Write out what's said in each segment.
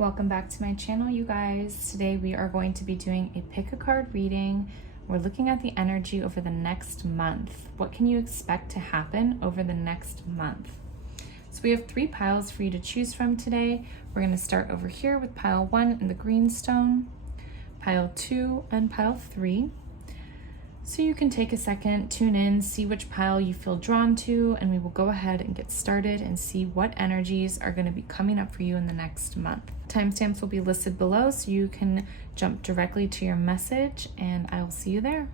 Welcome back to my channel, you guys. Today we are going to be doing a pick a card reading. We're looking at the energy over the next month. What can you expect to happen over the next month? So we have 3 piles for you to choose from today. We're going to start over here with pile 1 and the green stone, pile 2 and pile 3. So you can take a second, tune in, see which pile you feel drawn to, and we will go ahead and get started and see what energies are going to be coming up for you in the next month. Timestamps will be listed below so you can jump directly to your message, and I will see you there.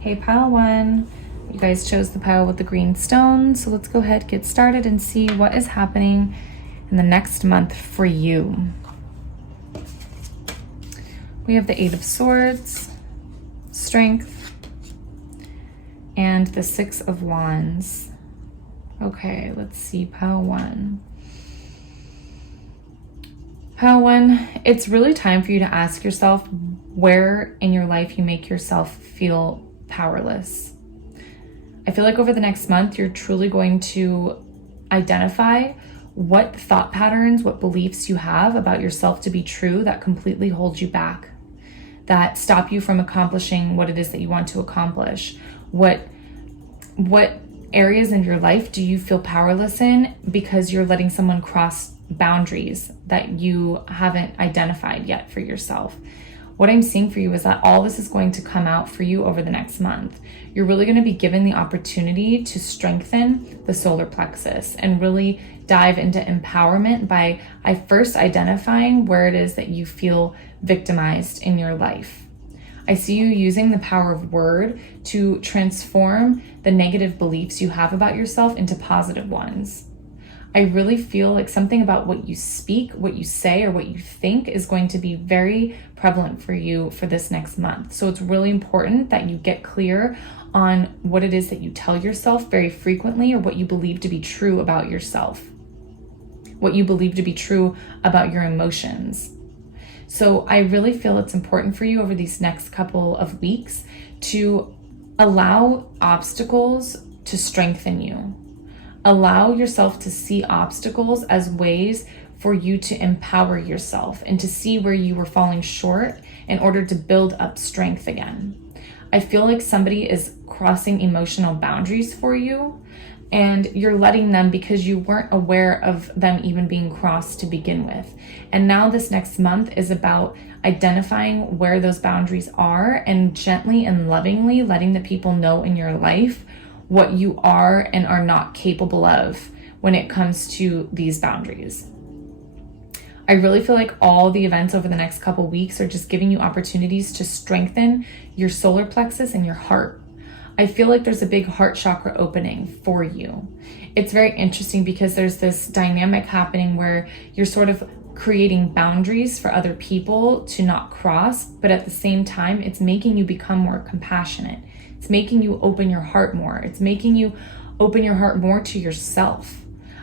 Hey, pile 1, you guys chose the pile with the green stone, so let's go ahead, get started, and see what is happening in the next month for you. We have the 8 of Swords, Strength, and the 6 of Wands. Okay, let's see, pile 1. Pile 1, it's really time for you to ask yourself where in your life you make yourself feel powerless. I feel like over the next month, you're truly going to identify what thought patterns, what beliefs you have about yourself to be true that completely hold you back, that stop you from accomplishing what it is that you want to accomplish. What areas in your life do you feel powerless in because you're letting someone cross boundaries that you haven't identified yet for yourself? What I'm seeing for you is that all this is going to come out for you over the next month. You're really going to be given the opportunity to strengthen the solar plexus and really dive into empowerment by first identifying where it is that you feel victimized in your life. I see you using the power of word to transform the negative beliefs you have about yourself into positive ones. I really feel like something about what you speak, what you say, or what you think is going to be very prevalent for you for this next month. So it's really important that you get clear on what it is that you tell yourself very frequently, or what you believe to be true about yourself, what you believe to be true about your emotions. So I really feel it's important for you over these next couple of weeks to allow obstacles to strengthen you. Allow yourself to see obstacles as ways for you to empower yourself and to see where you were falling short in order to build up strength again. I feel like somebody is crossing emotional boundaries for you, and you're letting them because you weren't aware of them even being crossed to begin with. And now this next month is about identifying where those boundaries are and gently and lovingly letting the people know in your life what you are and are not capable of when it comes to these boundaries. I really feel like all the events over the next couple weeks are just giving you opportunities to strengthen your solar plexus and your heart. I feel like there's a big heart chakra opening for you. It's very interesting because there's this dynamic happening where you're sort of creating boundaries for other people to not cross, but at the same time, it's making you become more compassionate. It's making you open your heart more. It's making you open your heart more to yourself.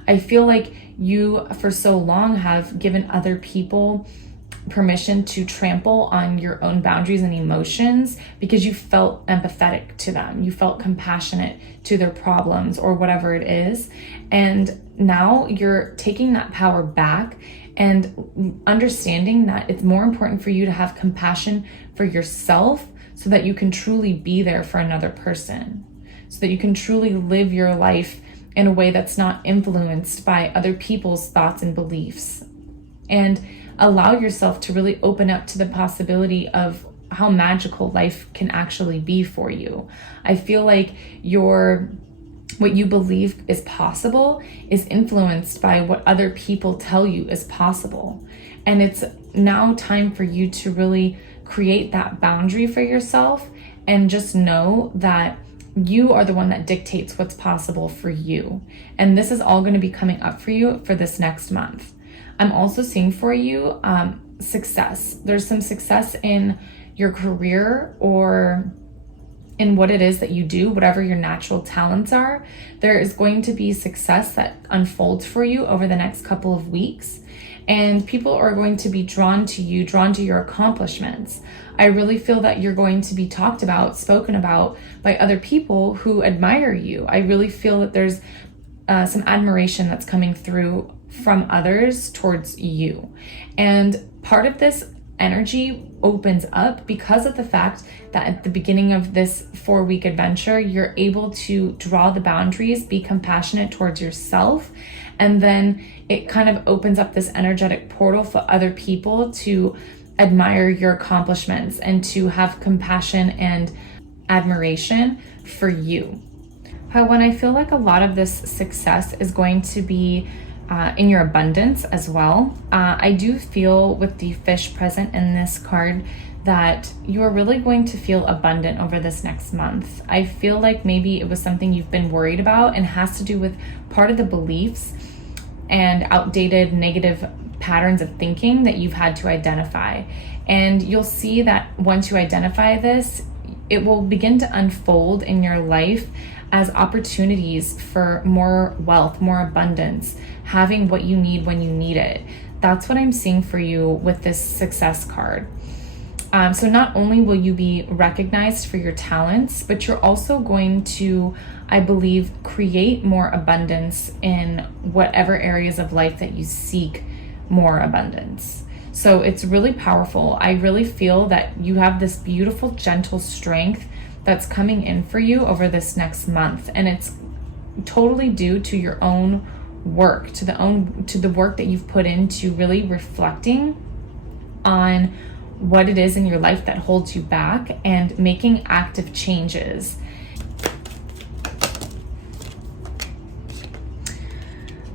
I feel like you, for so long, have given other people permission to trample on your own boundaries and emotions because you felt empathetic to them. You felt compassionate to their problems or whatever it is. And now you're taking that power back and understanding that it's more important for you to have compassion for yourself so that you can truly be there for another person, so that you can truly live your life in a way that's not influenced by other people's thoughts and beliefs, and allow yourself to really open up to the possibility of how magical life can actually be for you. I feel like what you believe is possible is influenced by what other people tell you is possible. And it's now time for you to really create that boundary for yourself and just know that you are the one that dictates what's possible for you. And this is all going to be coming up for you for this next month. I'm also seeing for you success. There's some success in your career or in what it is that you do, whatever your natural talents are. There is going to be success that unfolds for you over the next couple of weeks. And people are going to be drawn to you, drawn to your accomplishments. I really feel that you're going to be talked about, spoken about by other people who admire you. I really feel that there's some admiration that's coming through from others towards you. And part of this energy opens up because of the fact that at the beginning of this 4-week adventure, you're able to draw the boundaries, be compassionate towards yourself, and then it kind of opens up this energetic portal for other people to admire your accomplishments and to have compassion and admiration for you. When I feel like a lot of this success is going to be in your abundance as well. I do feel with the fish present in this card that you are really going to feel abundant over this next month. I feel like maybe it was something you've been worried about and has to do with part of the beliefs and outdated negative patterns of thinking that you've had to identify. And you'll see that once you identify this, it will begin to unfold in your life as opportunities for more wealth, more abundance, having what you need when you need it. That's what I'm seeing for you with this success card. So not only will you be recognized for your talents, but you're also going to, I believe, create more abundance in whatever areas of life that you seek more abundance. So it's really powerful. I really feel that you have this beautiful, gentle strength that's coming in for you over this next month. And it's totally due to your own work, to the work that you've put into really reflecting on what it is in your life that holds you back and making active changes.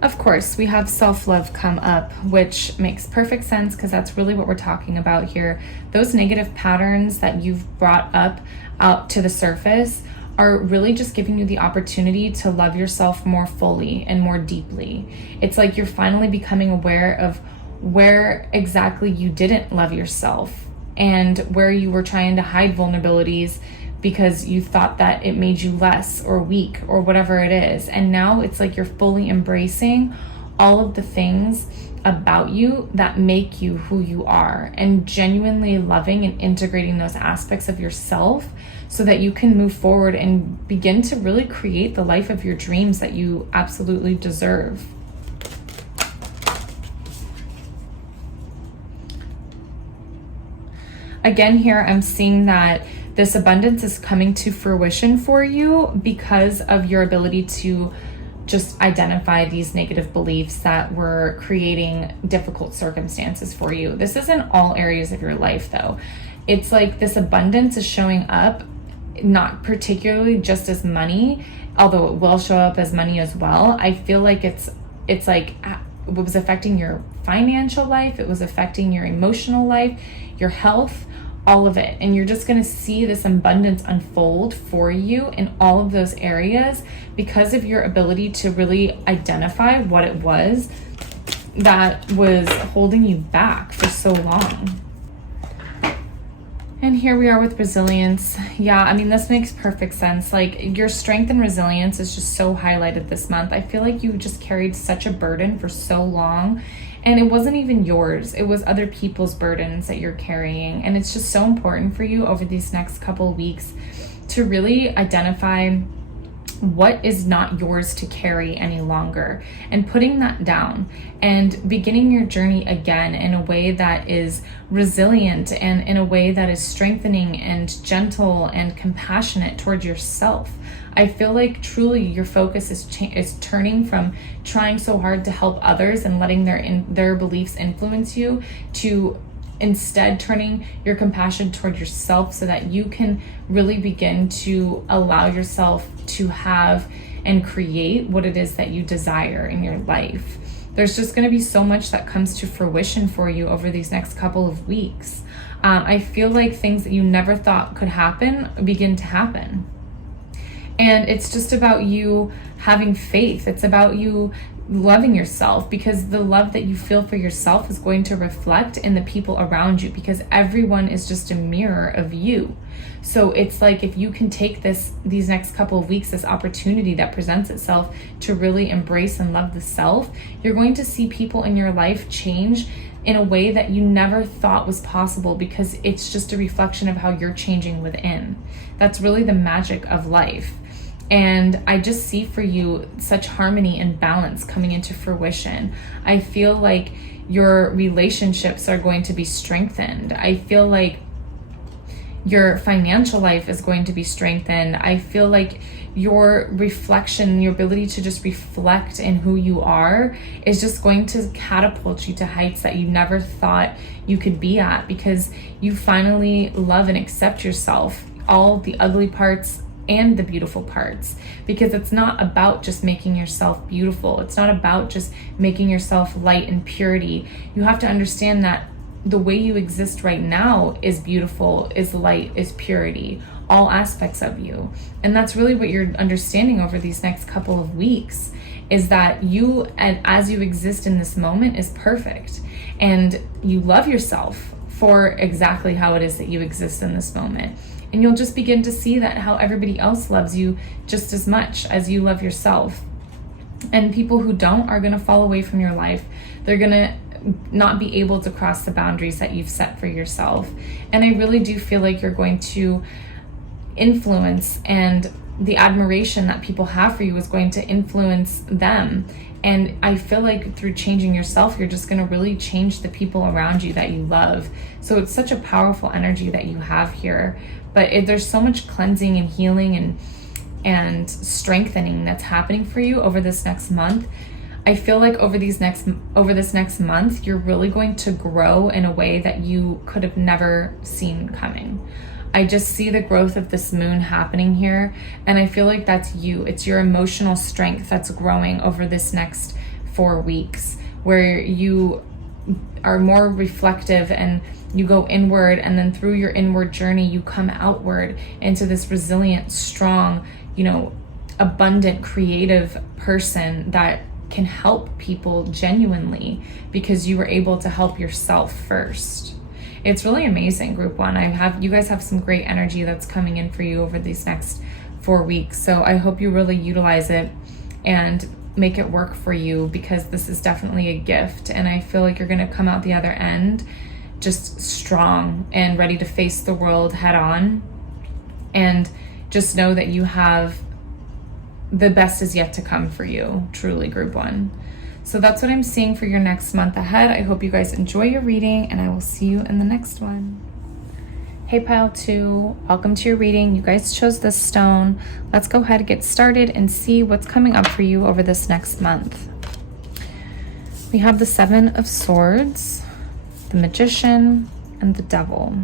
Of course, we have self-love come up, which makes perfect sense because that's really what we're talking about here. Those negative patterns that you've brought up out to the surface are really just giving you the opportunity to love yourself more fully and more deeply. It's like you're finally becoming aware of where exactly you didn't love yourself and where you were trying to hide vulnerabilities because you thought that it made you less or weak or whatever it is. And now it's like you're fully embracing all of the things about you that make you who you are and genuinely loving and integrating those aspects of yourself so that you can move forward and begin to really create the life of your dreams that you absolutely deserve. Again, here I'm seeing that this abundance is coming to fruition for you because of your ability to just identify these negative beliefs that were creating difficult circumstances for you. This is in all areas of your life, though. It's like this abundance is showing up, not particularly just as money, although it will show up as money as well. I feel like it's like it was affecting your financial life, it was affecting your emotional life, your health, all of it. And you're just going to see this abundance unfold for you in all of those areas because of your ability to really identify what it was that was holding you back for so long. And here we are with resilience. Yeah, I mean, this makes perfect sense. Like, your strength and resilience is just so highlighted this month. I feel like you just carried such a burden for so long. And it wasn't even yours. It was other people's burdens that you're carrying. And it's just so important for you over these next couple of weeks to really identify what is not yours to carry any longer and putting that down and beginning your journey again in a way that is resilient and in a way that is strengthening and gentle and compassionate towards yourself. I feel like truly your focus is turning from trying so hard to help others and letting their beliefs influence you to instead turning your compassion toward yourself so that you can really begin to allow yourself to have and create what it is that you desire in your life. There's just going to be so much that comes to fruition for you over these next couple of weeks. I feel like things that you never thought could happen begin to happen. And it's just about you having faith. It's about you loving yourself, because the love that you feel for yourself is going to reflect in the people around you, because everyone is just a mirror of you. So it's like if you can take these next couple of weeks, this opportunity that presents itself to really embrace and love the self, you're going to see people in your life change in a way that you never thought was possible, because it's just a reflection of how you're changing within. That's really the magic of life. And I just see for you such harmony and balance coming into fruition. I feel like your relationships are going to be strengthened. I feel like your financial life is going to be strengthened. I feel like your reflection, your ability to just reflect in who you are is just going to catapult you to heights that you never thought you could be at, because you finally love and accept yourself, all the ugly parts and the beautiful parts, because it's not about just making yourself beautiful. It's not about just making yourself light and purity. You have to understand that the way you exist right now is beautiful, is light, is purity, all aspects of you. And that's really what you're understanding over these next couple of weeks, is that you, and as you exist in this moment, is perfect. And you love yourself for exactly how it is that you exist in this moment. And you'll just begin to see that how everybody else loves you just as much as you love yourself. And people who don't are going to fall away from your life. They're going to not be able to cross the boundaries that you've set for yourself. And I really do feel like you're going to influence, and the admiration that people have for you is going to influence them. And I feel like through changing yourself, you're just going to really change the people around you that you love. So it's such a powerful energy that you have here. But there's so much cleansing and healing and strengthening that's happening for you over this next month. I feel like over this next month, you're really going to grow in a way that you could have never seen coming. I just see the growth of this moon happening here, and I feel like that's you. It's your emotional strength that's growing over this next 4 weeks, where you are more reflective and you go inward, and then through your inward journey, you come outward into this resilient, strong, abundant, creative person that can help people genuinely, because you were able to help yourself first. It's really amazing, group 1. You guys have some great energy that's coming in for you over these next 4 weeks. So I hope you really utilize it and make it work for you, because this is definitely a gift. And I feel like you're going to come out the other end just strong and ready to face the world head on. And just know that you have the best is yet to come for you, truly, group 1. So that's what I'm seeing for your next month ahead. I hope you guys enjoy your reading, and I will see you in the next one. Hey, pile 2, welcome to your reading. You guys chose this stone. Let's go ahead and get started and see what's coming up for you over this next month. We have the 7 of Swords, the Magician, and the Devil.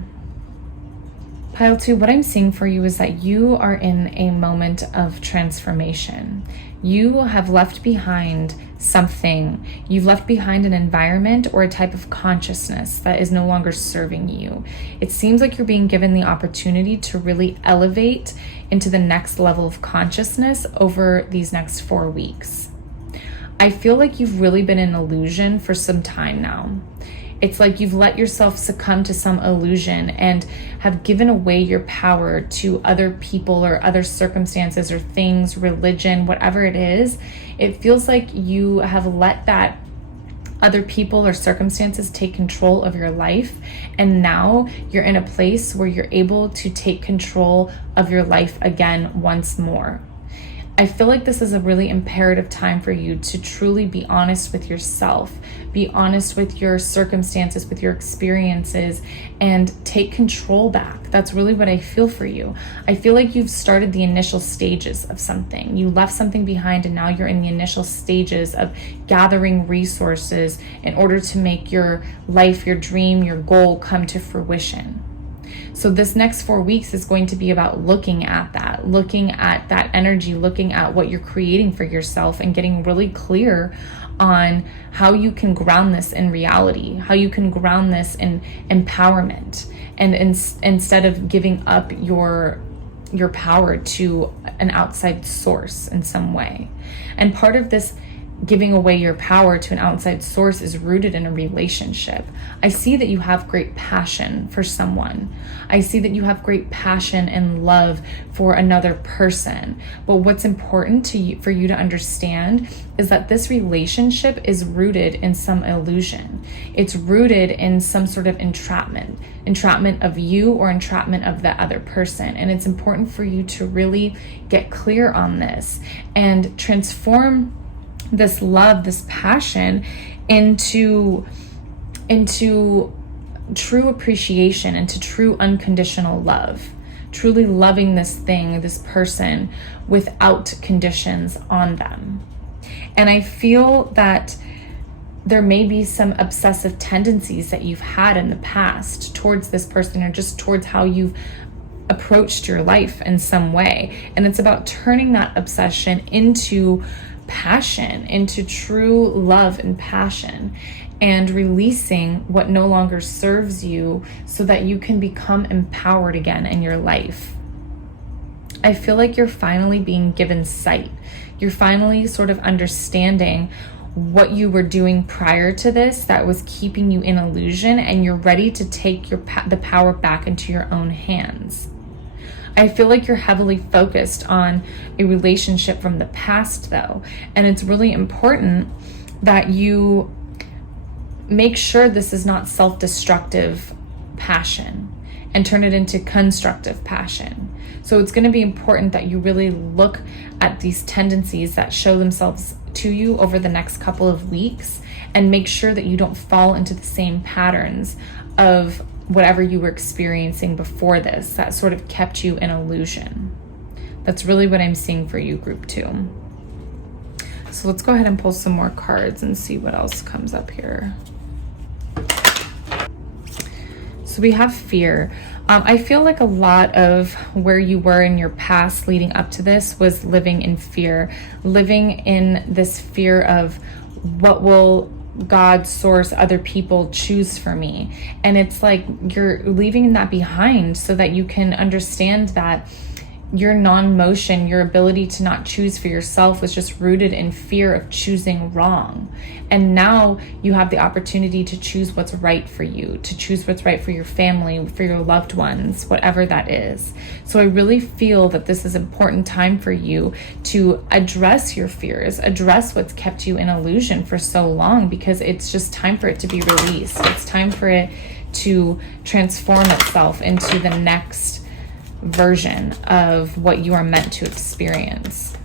Pile 2, what I'm seeing for you is that you are in a moment of transformation. You have left behind something. You've left behind an environment or a type of consciousness that is no longer serving you. It seems like you're being given the opportunity to really elevate into the next level of consciousness over these next 4 weeks. I feel like you've really been in illusion for some time now. It's like you've let yourself succumb to some illusion and have given away your power to other people or other circumstances or things, religion, whatever it is. It feels like you have let that other people or circumstances take control of your life. And now you're in a place where you're able to take control of your life again once more. I feel like this is a really imperative time for you to truly be honest with yourself, be honest with your circumstances, with your experiences, and take control back. That's really what I feel for you. I feel like you've started the initial stages of something. You left something behind, and now you're in the initial stages of gathering resources in order to make your life, your dream, your goal come to fruition. So this next 4 weeks is going to be about looking at that energy, looking at what you're creating for yourself, and getting really clear on how you can ground this in reality, how you can ground this in empowerment, and instead of giving up your power to an outside source in some way. And part of this giving away your power to an outside source is rooted in a relationship. I see that you have great passion for someone. I see that you have great passion and love for another person. But what's important to you, for you to understand, is that this relationship is rooted in some illusion. It's rooted in some sort of entrapment of you or entrapment of the other person. And it's important for you to really get clear on this and transform this love, this passion into true appreciation, into true unconditional love, truly loving this thing, this person, without conditions on them. And I feel that there may be some obsessive tendencies that you've had in the past towards this person, or just towards how you've approached your life in some way. And it's about turning that obsession into passion, into true love and passion, and releasing what no longer serves you so that you can become empowered again in your life. I feel like you're finally being given sight. You're finally sort of understanding what you were doing prior to this that was keeping you in illusion, and you're ready to take the power back into your own hands. I feel like you're heavily focused on a relationship from the past, though, and it's really important that you make sure this is not self-destructive passion and turn it into constructive passion. So it's going to be important that you really look at these tendencies that show themselves to you over the next couple of weeks and make sure that you don't fall into the same patterns of whatever you were experiencing before this that sort of kept you in illusion. That's really what I'm seeing for you, group 2. So let's go ahead and pull some more cards and see what else comes up here. So we have fear. I feel like a lot of where you were in your past leading up to this was living in fear, living in this fear of what will God, source, other people choose for me. And it's like you're leaving that behind so that you can understand that your non-motion, your ability to not choose for yourself, was just rooted in fear of choosing wrong. And now you have the opportunity to choose what's right for you, to choose what's right for your family, for your loved ones, whatever that is. So I really feel that this is an important time for you to address your fears, address what's kept you in illusion for so long, because it's just time for it to be released. It's time for it to transform itself into the next version of what you are meant to experience.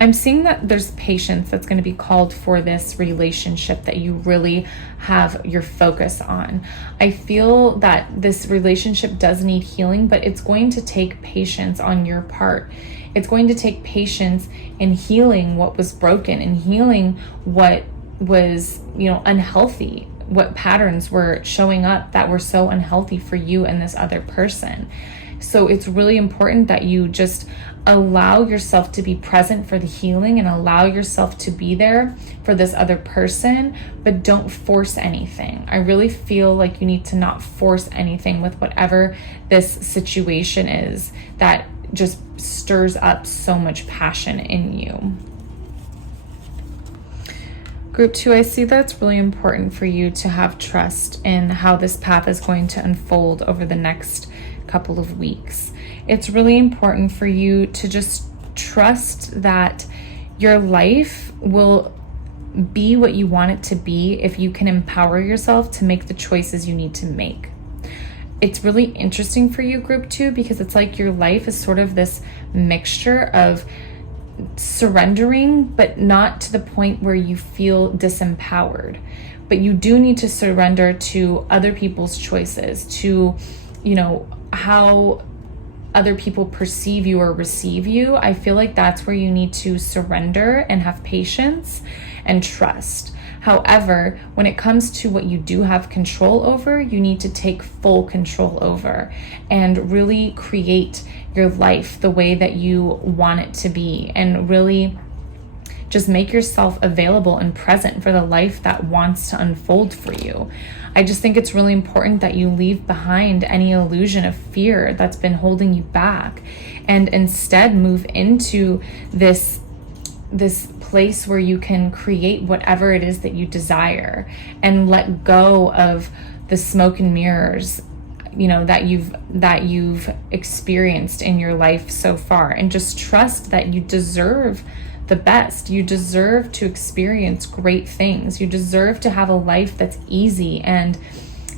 I'm seeing that there's patience that's going to be called for this relationship that you really have your focus on. I feel that this relationship does need healing, but it's going to take patience on your part. It's going to take patience in healing what was broken and healing what was, unhealthy, what patterns were showing up that were so unhealthy for you and this other person. So it's really important that you just allow yourself to be present for the healing and allow yourself to be there for this other person, but don't force anything. I really feel like you need to not force anything with whatever this situation is that just stirs up so much passion in you. Group 2, I see that it's really important for you to have trust in how this path is going to unfold over the next couple of weeks. It's really important for you to just trust that your life will be what you want it to be if you can empower yourself to make the choices you need to make. It's really interesting for you, group 2, because it's like your life is sort of this mixture of surrendering, but not to the point where you feel disempowered. But you do need to surrender to other people's choices, to, how other people perceive you or receive you. I feel like that's where you need to surrender and have patience and trust. However, when it comes to what you do have control over, you need to take full control over and really create your life the way that you want it to be, and really just make yourself available and present for the life that wants to unfold for you. I just think it's really important that you leave behind any illusion of fear that's been holding you back and instead move into this this place where you can create whatever it is that you desire, and let go of the smoke and mirrors, that you've experienced in your life so far, and just trust that you deserve the best. You deserve to experience great things. You deserve to have a life that's easy and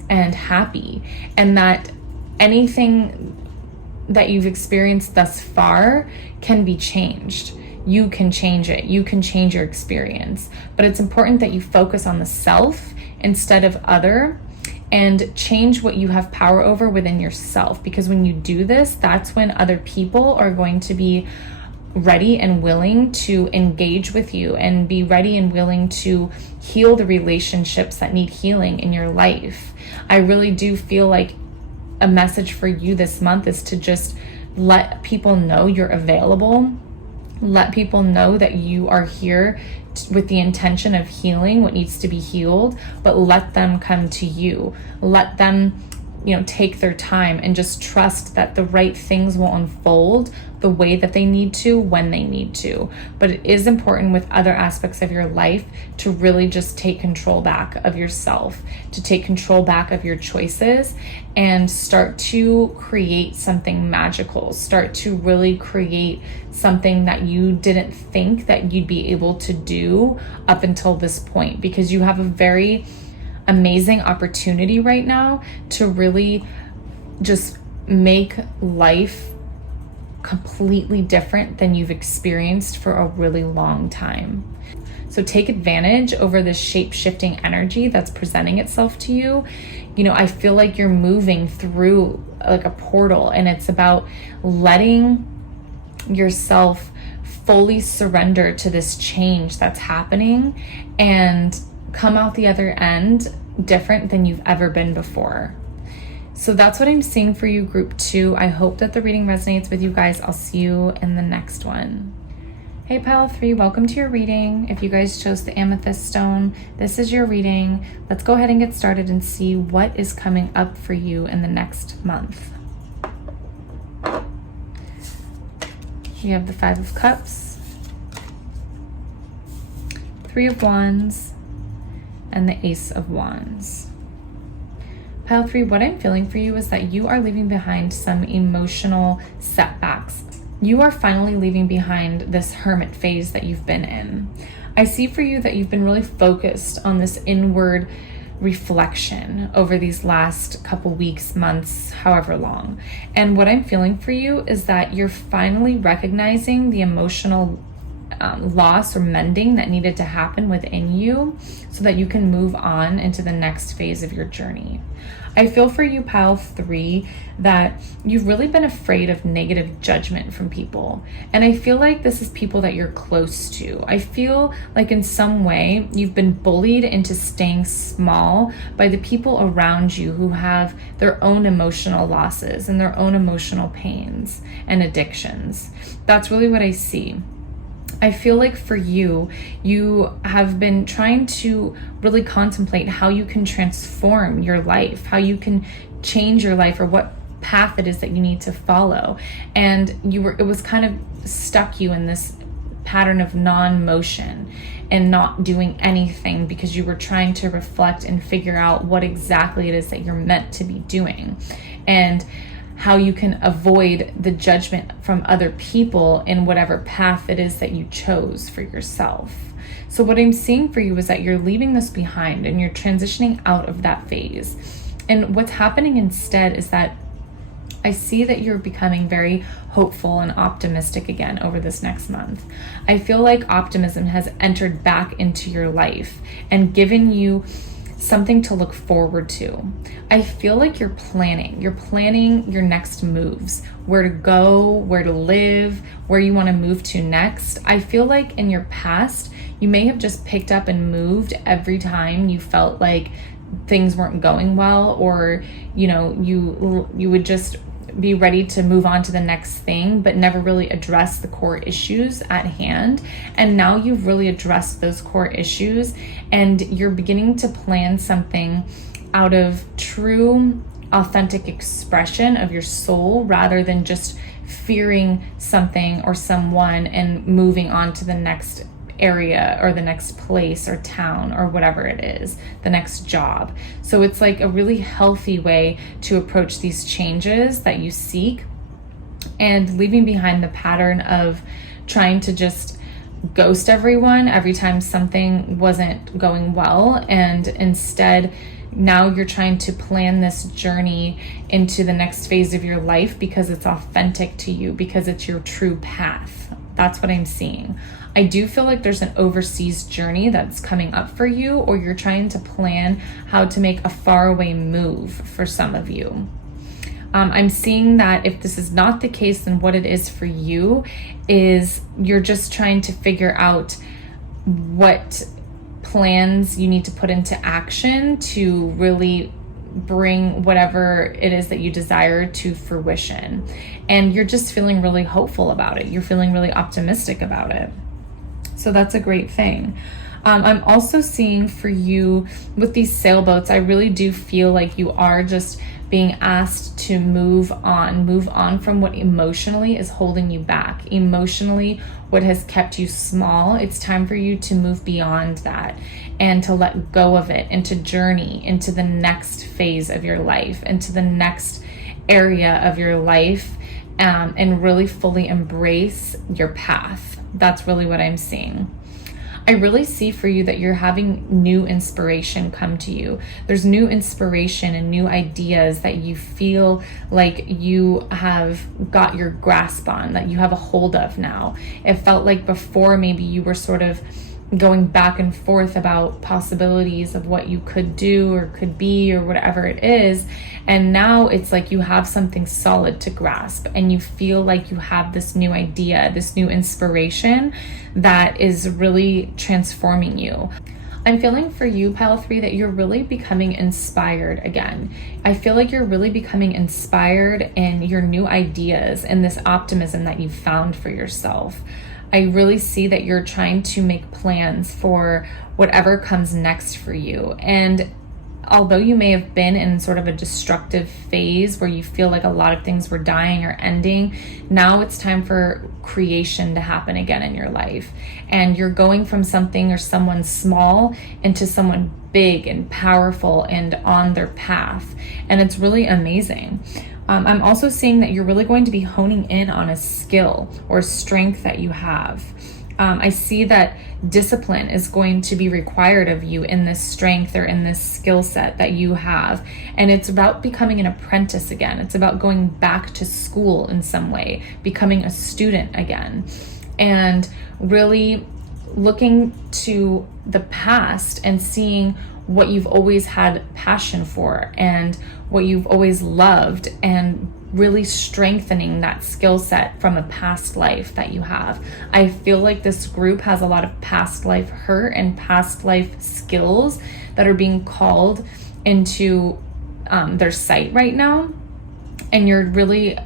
happy, and that anything that you've experienced thus far can be changed. You can change it. You can change your experience. But it's important that you focus on the self instead of other, and change what you have power over within yourself. Because when you do this, that's when other people are going to be ready and willing to engage with you, and be ready and willing to heal the relationships that need healing in your life. I really do feel like a message for you this month is to just let people know you're available. Let people know that you are here with the intention of healing what needs to be healed, but let them come to you. Let them, take their time, and just trust that the right things will unfold the way that they need to, when they need to. But it is important with other aspects of your life to really just take control back of yourself, to take control back of your choices, and start to create something magical. Start to really create something that you didn't think that you'd be able to do up until this point, because you have a very amazing opportunity right now to really just make life completely different than you've experienced for a really long time. So take advantage over this shape-shifting energy that's presenting itself to you. I feel like you're moving through like a portal, and it's about letting yourself fully surrender to this change that's happening and come out the other end different than you've ever been before. So that's what I'm seeing for you, group 2. I hope that the reading resonates with you guys. I'll see you in the next one. Hey, pile 3, welcome to your reading. If you guys chose the amethyst stone, this is your reading. Let's go ahead and get started and see what is coming up for you in the next month. You have the 5 of Cups, 3 of Wands, and the Ace of Wands. Pile 3, what I'm feeling for you is that you are leaving behind some emotional setbacks. You are finally leaving behind this hermit phase that you've been in. I see for you that you've been really focused on this inward reflection over these last couple weeks, months, however long. And what I'm feeling for you is that you're finally recognizing the emotional loss or mending that needed to happen within you so that you can move on into the next phase of your journey. I feel for you, pile 3, that you've really been afraid of negative judgment from people. And I feel like this is people that you're close to. I feel like in some way you've been bullied into staying small by the people around you who have their own emotional losses and their own emotional pains and addictions. That's really what I see. I feel like for you, you have been trying to really contemplate how you can transform your life, how you can change your life, or what path it is that you need to follow. And it was kind of stuck you in this pattern of non-motion and not doing anything because you were trying to reflect and figure out what exactly it is that you're meant to be doing, and how you can avoid the judgment from other people in whatever path it is that you chose for yourself. So what I'm seeing for you is that you're leaving this behind and you're transitioning out of that phase. And what's happening instead is that I see that you're becoming very hopeful and optimistic again over this next month. I feel like optimism has entered back into your life and given you something to look forward to. I feel like you're planning your next moves, where to go, where to live, where you want to move to next. I feel like in your past, you may have just picked up and moved every time you felt like things weren't going well, or, you would just be ready to move on to the next thing, but never really address the core issues at hand. And now you've really addressed those core issues, and you're beginning to plan something out of true, authentic expression of your soul, rather than just fearing something or someone and moving on to the next area or the next place or town or whatever it is, the next job. So it's like a really healthy way to approach these changes that you seek, and leaving behind the pattern of trying to just ghost everyone every time something wasn't going well. And instead, now you're trying to plan this journey into the next phase of your life because it's authentic to you, because it's your true path. That's what I'm seeing. I do feel like there's an overseas journey that's coming up for you, or you're trying to plan how to make a faraway move for some of you. I'm seeing that if this is not the case, then what it is for you is you're just trying to figure out what plans you need to put into action to really bring whatever it is that you desire to fruition. And you're just feeling really hopeful about it. You're feeling really optimistic about it. So that's a great thing. I'm also seeing for you with these sailboats, I really do feel like you are just being asked to move on from what emotionally is holding you back, emotionally what has kept you small. It's time for you to move beyond that and to let go of it and to journey into the next phase of your life, into the next area of your life, and really fully embrace your path. That's really what I'm seeing. I really see for you that you're having new inspiration come to you. There's new inspiration and new ideas that you feel like you have got your grasp on, that you have a hold of now. It felt like before maybe you were sort of going back and forth about possibilities of what you could do or could be or whatever it is. And now it's like you have something solid to grasp and you feel like you have this new idea, this new inspiration that is really transforming you. I'm feeling for you, Pile 3, that you're really becoming inspired again. I feel like you're really becoming inspired in your new ideas and this optimism that you've found for yourself. I really see that you're trying to make plans for whatever comes next for you. And although you may have been in sort of a destructive phase where you feel like a lot of things were dying or ending, now it's time for creation to happen again in your life. And you're going from something or someone small into someone big and powerful and on their path. And it's really amazing. I'm also seeing that you're really going to be honing in on a skill or strength that you have. I see that discipline is going to be required of you in this strength or in this skill set that you have. And it's about becoming an apprentice again. It's about going back to school in some way, becoming a student again, and really looking to the past and seeing what you've always had passion for and what you've always loved, and really strengthening that skill set from a past life that you have. I feel like this group has a lot of past life hurt and past life skills that are being called into their sight right now. And you're really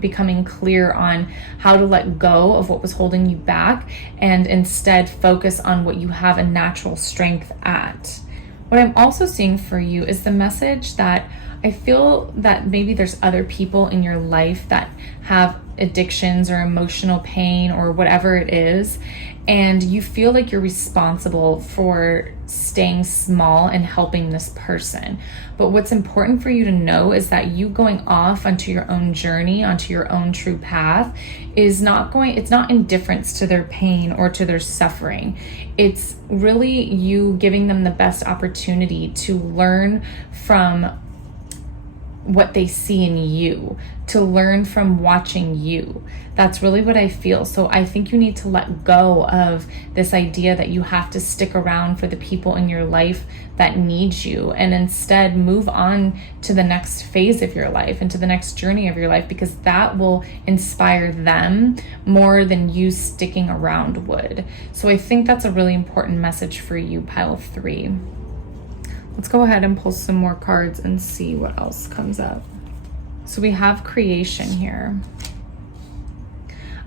becoming clear on how to let go of what was holding you back and instead focus on what you have a natural strength at. What I'm also seeing for you is the message that I feel that maybe there's other people in your life that have addictions or emotional pain or whatever it is, and you feel like you're responsible for staying small and helping this person. But what's important for you to know is that you going off onto your own journey, onto your own true path, it's not indifference to their pain or to their suffering. It's really you giving them the best opportunity to learn from what they see in you, to learn from watching you. That's really what I feel. So I think you need to let go of this idea that you have to stick around for the people in your life that need you, and instead move on to the next phase of your life and to the next journey of your life, because that will inspire them more than you sticking around would. So I think that's a really important message for you, Pile 3. Let's go ahead and pull some more cards and see what else comes up. So we have creation here.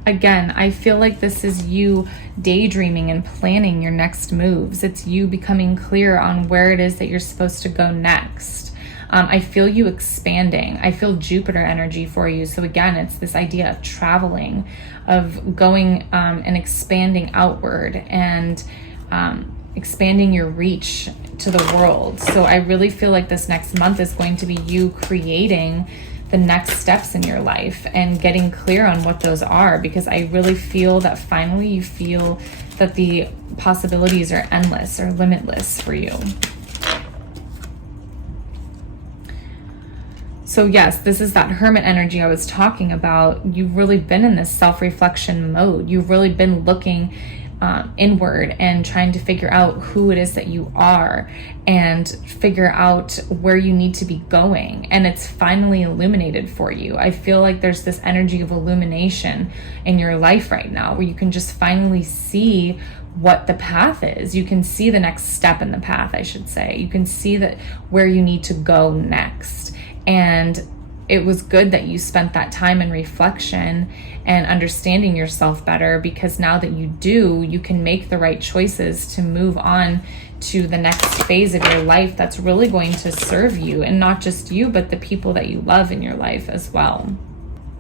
Again, I feel like this is you daydreaming and planning your next moves. It's you becoming clear on where it is that you're supposed to go next. I feel you expanding. I feel Jupiter energy for you. So again, it's this idea of traveling, of going and expanding outward and expanding your reach to the world. So I really feel like this next month is going to be you creating the next steps in your life and getting clear on what those are, because I really feel that finally you feel that the possibilities are endless or limitless for you. So yes, this is that hermit energy I was talking about. You've really been in this self-reflection mode. You've really been looking inward and trying to figure out who it is that you are and figure out where you need to be going. And it's finally illuminated for you. I feel like there's this energy of illumination in your life right now where you can just finally see what the path is. You can see the next step in the path, I should say. You can see that where you need to go next. And it was good that you spent that time in reflection and understanding yourself better, because now that you do, you can make the right choices to move on to the next phase of your life that's really going to serve you, and not just you, but the people that you love in your life as well.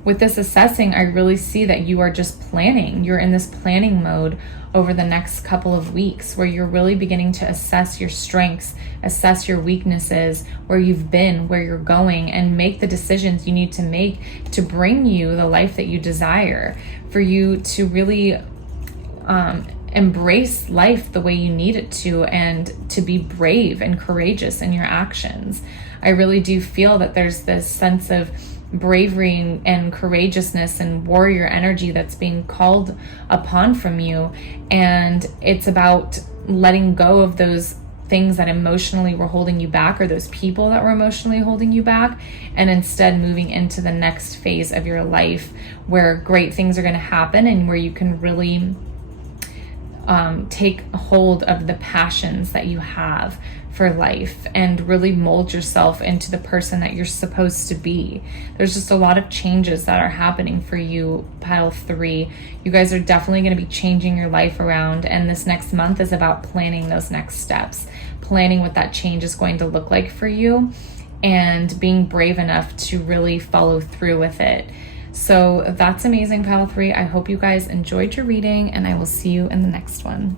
With this assessing, I really see that you are just planning. You're in this planning mode over the next couple of weeks where you're really beginning to assess your strengths, assess your weaknesses, where you've been, where you're going, and make the decisions you need to make to bring you the life that you desire, for you to really embrace life the way you need it to, and to be brave and courageous in your actions. I really do feel that there's this sense of bravery and courageousness and warrior energy that's being called upon from you. And it's about letting go of those things that emotionally were holding you back, or those people that were emotionally holding you back, and instead moving into the next phase of your life where great things are going to happen and where you can really take hold of the passions that you have for life and really mold yourself into the person that you're supposed to be. There's just a lot of changes that are happening for you, pile 3. You guys are definitely going to be changing your life around, and this next month is about planning those next steps, planning what that change is going to look like for you, and being brave enough to really follow through with it. So that's amazing, pile 3. I hope you guys enjoyed your reading, and I will see you in the next one.